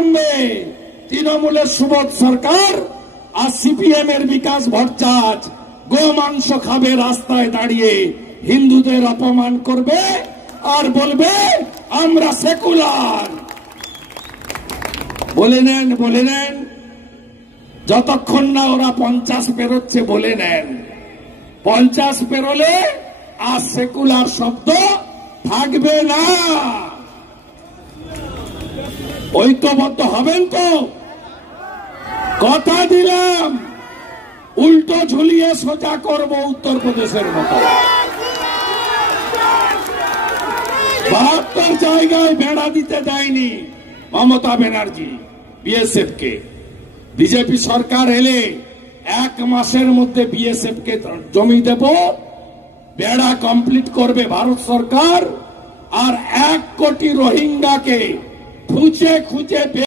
নামবে তৃণমূলের সুবোধ সরকার আর সিপিএম এর বিকাশ ভট্টাচার্য গোমাংস খাবে, রাস্তায় দাঁড়িয়ে হিন্দুদের অপমান করবে আর বলবে আমরা সেকুলার। বলে নেন যতক্ষণ না ওরা 50 পেরোচ্ছে বলে নেন, 50 পেরোলে আর সেকুলার শব্দ থাকবে না। ঐক্যবদ্ধ হবেন তো? কথা দিলাম, উল্টো ঝুলিয়ে সোজা করব উত্তরপ্রদেশের মতো। 72 জায়গায় বেড়া দিতে দেয়নি মমতা ব্যানার্জি বিএসএফ কে। বিজেপি সরকার এলে 1 মাসের মধ্যে বিএসএফ কে জমি দেব, বেড়া কমপ্লিট করবে ভারত সরকার, আর 1 কোটি রোহিঙ্গাকে খুঁজে